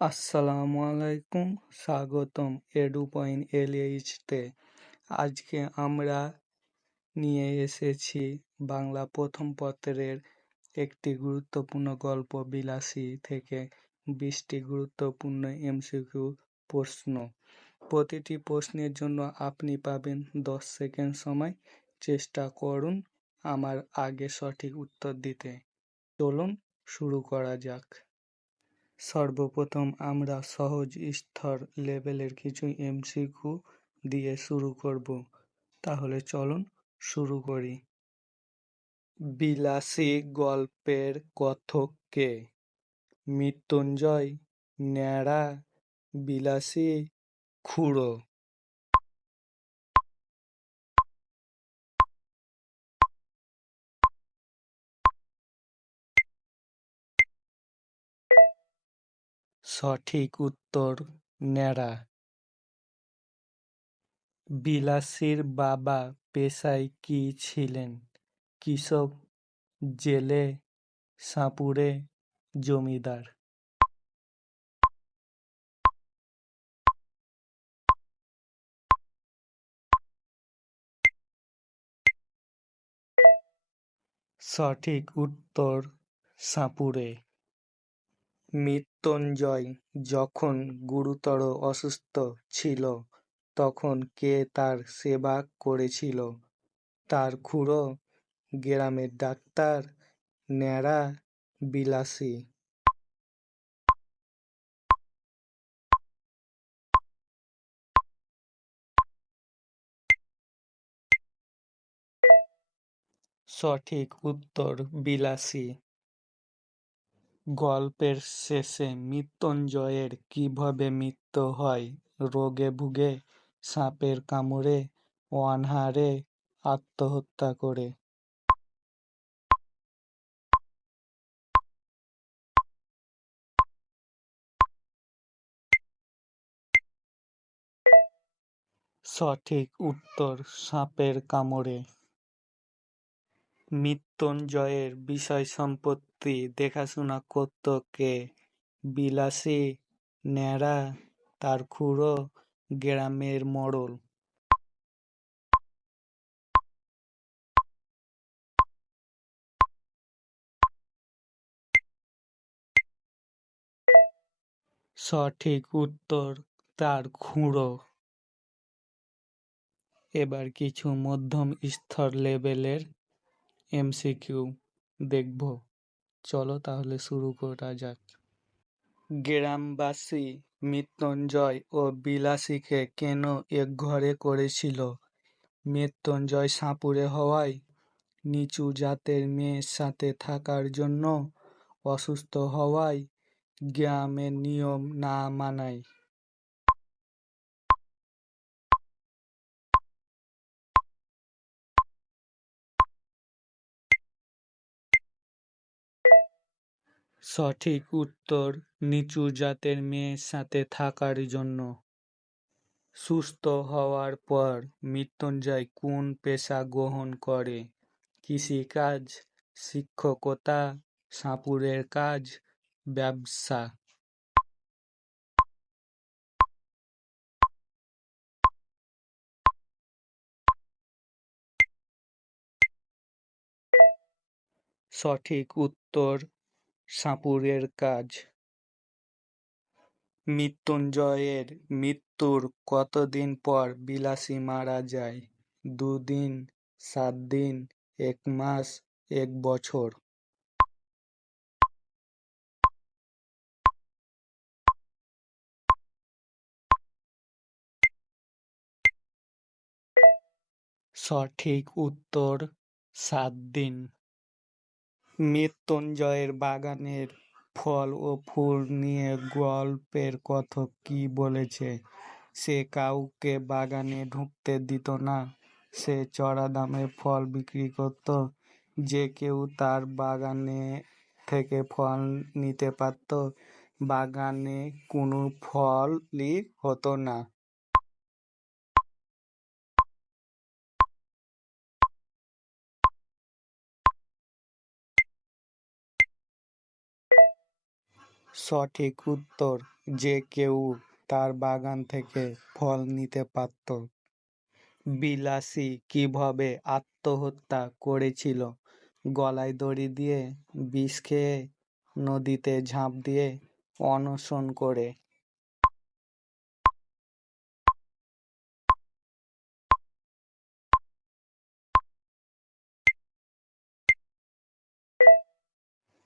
আসসালামু আলাইকুম, স্বাগতম এডু পয়েন্ট এলএইচতে। আজকে আমরা নিয়ে এসেছি বাংলা প্রথম পত্রের একটি গুরুত্বপূর্ণ গল্প বিলাসী থেকে বিশটি গুরুত্বপূর্ণ এমসিকিউ প্রশ্ন। প্রতিটি প্রশ্নের জন্য আপনি পাবেন দশ সেকেন্ড সময়। চেষ্টা করুন আমার আগে সঠিক উত্তর দিতে। চলুন, শুরু করা যাক। সর্বপ্রথম আমরা সহজ স্তর লেভেলের কিছু এমসিকিউ দিয়ে শুরু করব। তাহলে চলুন শুরু করি। বিলাসী গল্পের কথক কে মৃত্যুঞ্জয়, ন্যাড়া, বিলাসী, খুড়ো। সঠিক উত্তর ন্যাড়া। বিলাসীর বাবা পেশায় কি ছিলেন? কৃষক, জেলে, সাপুড়ে, জমিদার। সঠিক উত্তর সাপুড়ে। মৃত্যুঞ্জয় যখন গুরুতর অসুস্থ ছিল, তখন কে তার সেবা করেছিল? তার খুড়ো, গ্রামের ডাক্তার ন্যাড়া বিলাসী। সঠিক উত্তর বিলাসী। গল্পের শেষে মৃত্যুঞ্জয়ের কীভাবে মৃত্যু হয়? রোগে ভুগে, সাপের কামড়ে, অনাহারে, আত্মহত্যা করে। সঠিক উত্তর, সাপের কামড়ে। মৃত্যুঞ্জয়ের বিষয় সম্পত্তি দেখাশোনা করত কে? বিলাসী ন্যাড়া তার খুড়ো গ্রামের মোড়ল সঠিক উত্তর তার খুঁড়ো। এবার কিছু মধ্যম স্তর লেভেলের এমসিকিউ দেখব। চলো তাহলে শুরু করা যাক। গ্রামবাসী মৃত্যুঞ্জয় ও বিলাসীকে কেন এক ঘরে করেছিল? মৃত্যুঞ্জয় সাপুড়ে হওয়ায় নিচু জাতের মেয়ের সাথে থাকার জন্য অসুস্থ হওয়ায় গ্রামের নিয়ম না মানায়। সঠিক উত্তর নিচু জাতের মেয়ের সাথে থাকার জন্য। সুস্থ হওয়ার পর মৃত্যুঞ্জয় কোন পেশা গ্রহণ করে? কৃষিকাজ, শিক্ষকতা সাপুড়ের কাজ, ব্যবসা। সঠিক উত্তর সাপুড়ের কাজ। মৃত্যুঞ্জয়ের মৃত্যুর কতদিন পর বিলাসী মারা যায়? দুদিন সাত দিন এক মাস, এক বছর। সঠিক উত্তর সাত দিন মৃত্যুঞ্জয়ের বাগানের ফল ও ফুল নিয়ে গল্পের কথক কি বলেছে? সে কাউকে বাগানে ঢুকতে দিত না। সে চড়া দামে ফল বিক্রি করত। যে কেউ তার বাগানে থেকে ফল নিতে পারত। বাগানে কোনো ফলই হতো না। সঠিক উত্তর যে কেউ তার বাগান থেকে ফল নিতে পারত। বিলাসী কীভাবে আত্মহত্যা করেছিল? গলায় দড়ি দিয়ে বিষ খেয়ে নদীতে ঝাঁপ দিয়ে অনশন করে।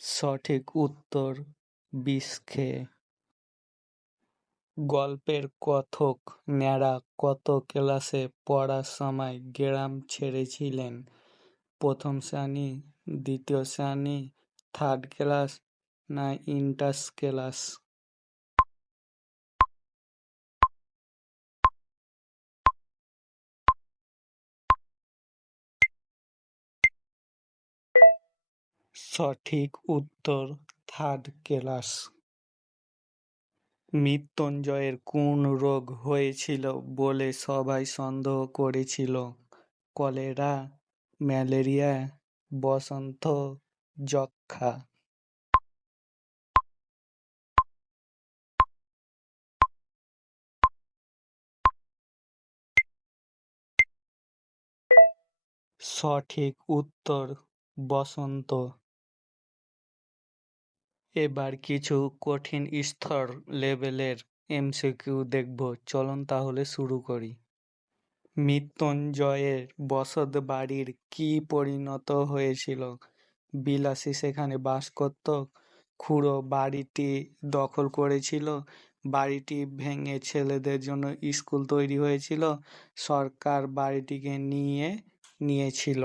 সঠিক উত্তর বিষ খেয়ে। গল্পের কথক ন্যাড়া কত ক্লাসে পড়ার সময় গ্রাম ছেড়েছিলেন? প্রথম শ্রেণি, দ্বিতীয় শ্রেণি থার্ড ক্লাস না ইন্টার ক্লাস সঠিক উত্তর থার্ড ক্লাস। মৃত্যুঞ্জয়ের কোন রোগ হয়েছিল বলে সবাই সন্দেহ করেছিল? কলেরা, ম্যালেরিয়া, বসন্ত যক্ষা সঠিক উত্তর বসন্ত। এবার কিছু কঠিন স্তর লেভেলের এমসিকিউ দেখব। চলুন তাহলে শুরু করি। মৃত্যুঞ্জয়ের বসত বাড়ির কি পরিণত হয়েছিল? বিলাসী সেখানে বাস করত? খুড়ো বাড়িটি দখল করেছিল? বাড়িটি ভেঙে ছেলেদের জন্য স্কুল তৈরি হয়েছিল? সরকার বাড়িটিকে নিয়ে নিয়েছিল?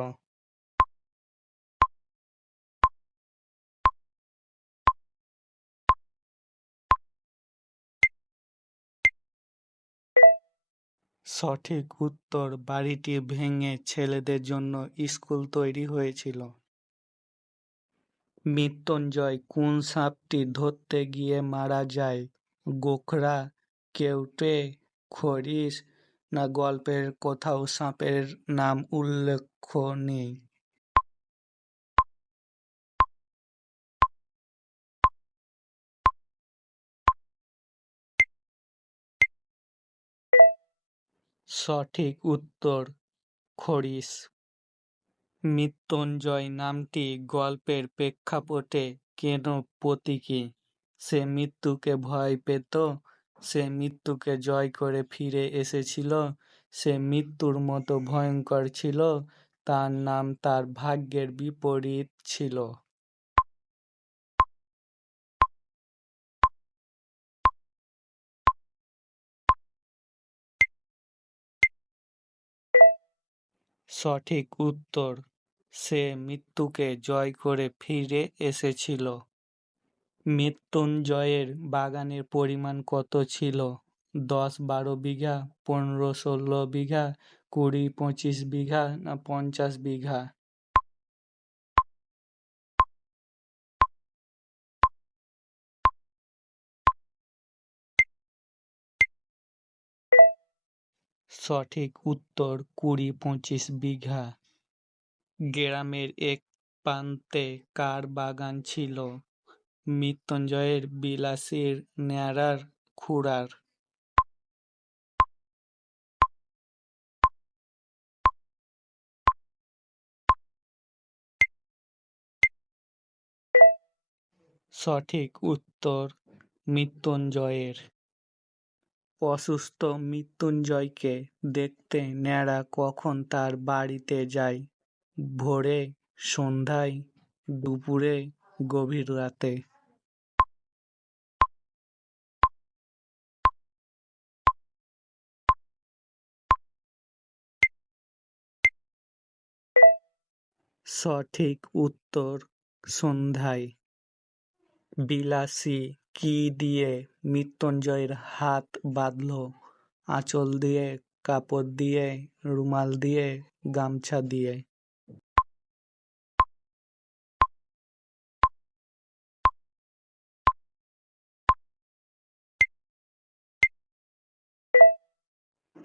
সঠিক উত্তর বাড়িটি ভেঙে ছেলেদের জন্য স্কুল তৈরি হয়েছিল। মৃত্যুঞ্জয় কোন সাপটি ধরতে গিয়ে মারা যায়? গোখরা, কেউটে খরিস না গল্পের কোথাও সাপের নাম উল্লেখ নেই? সঠিক উত্তর খরিস। মৃত্যুঞ্জয় নামটি গল্পের প্রেক্ষাপটে কেন প্রতীকী? সে মৃত্যুকে ভয় পেত, সে মৃত্যুকে জয় করে ফিরে এসেছিল, সে মৃত্যুর মতো ভয়ঙ্কর ছিল, তার নাম তার ভাগ্যের বিপরীত ছিল। সঠিক উত্তর। সে মৃত্যুকে জয় করে ফিরে এসেছিল। মৃত্যুঞ্জয়ের বাগানের পরিমাণ কত ছিল? দশ, বারো বিঘা, পনেরো, ষোলো বিঘা, কুড়ি, পঁচিশ বিঘা না পঞ্চাশ বিঘা? সঠিক উত্তর কুড়ি পঁচিশ বিঘা। গ্রামের এক প্রান্তে কার বাগান ছিল? মৃত্যুঞ্জয়ের বিলাসীর ন্যাড়ার খুড়ার। সঠিক উত্তর মৃত্যুঞ্জয়ের। অসুস্থ মৃত্যুঞ্জয়কে দেখতে ন্যাড়া কখন তার বাড়িতে যায়। ভোরে, সন্ধ্যায়, দুপুরে, গভীর রাতে। সঠিক উত্তর সন্ধ্যায়। বিলাসী কি দিয়ে মৃত্যুঞ্জয়ের হাত বাঁধল। আঁচল দিয়ে, কাপড় দিয়ে, রুমাল দিয়ে, গামছা দিয়ে।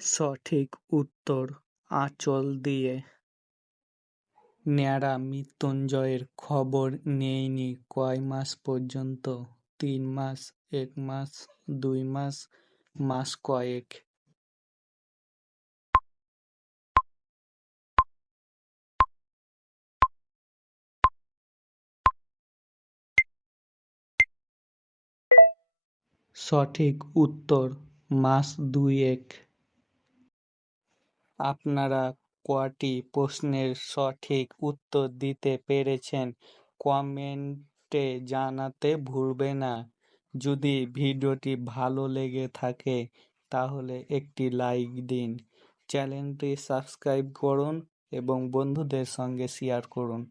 সঠিক উত্তর, আঁচল দিয়ে। ন্যাড়া মৃত্যুঞ্জয়ের খবর নেয়নি কয় মাস পর্যন্ত? তিন মাস, এক মাস, দুই মাস মাস কয়েক। সঠিক উত্তর, মাস দুয়েক। আপনারা কটি প্রশ্নের সঠিক উত্তর দিতে পেরেছেন? কমেন্টে জানাতে ভুলবে না। যদি ভিডিওটি ভালো লেগে থাকে, তাহলে একটি লাইক দিন। চ্যানেলটি সাবস্ক্রাইব করুন এবং বন্ধুদের সঙ্গে শেয়ার করুন।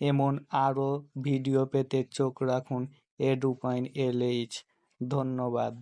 এমন আরও ভিডিও পেতে চোখ রাখুন এডু পয়েন্ট এলএইচ। ধন্যবাদ।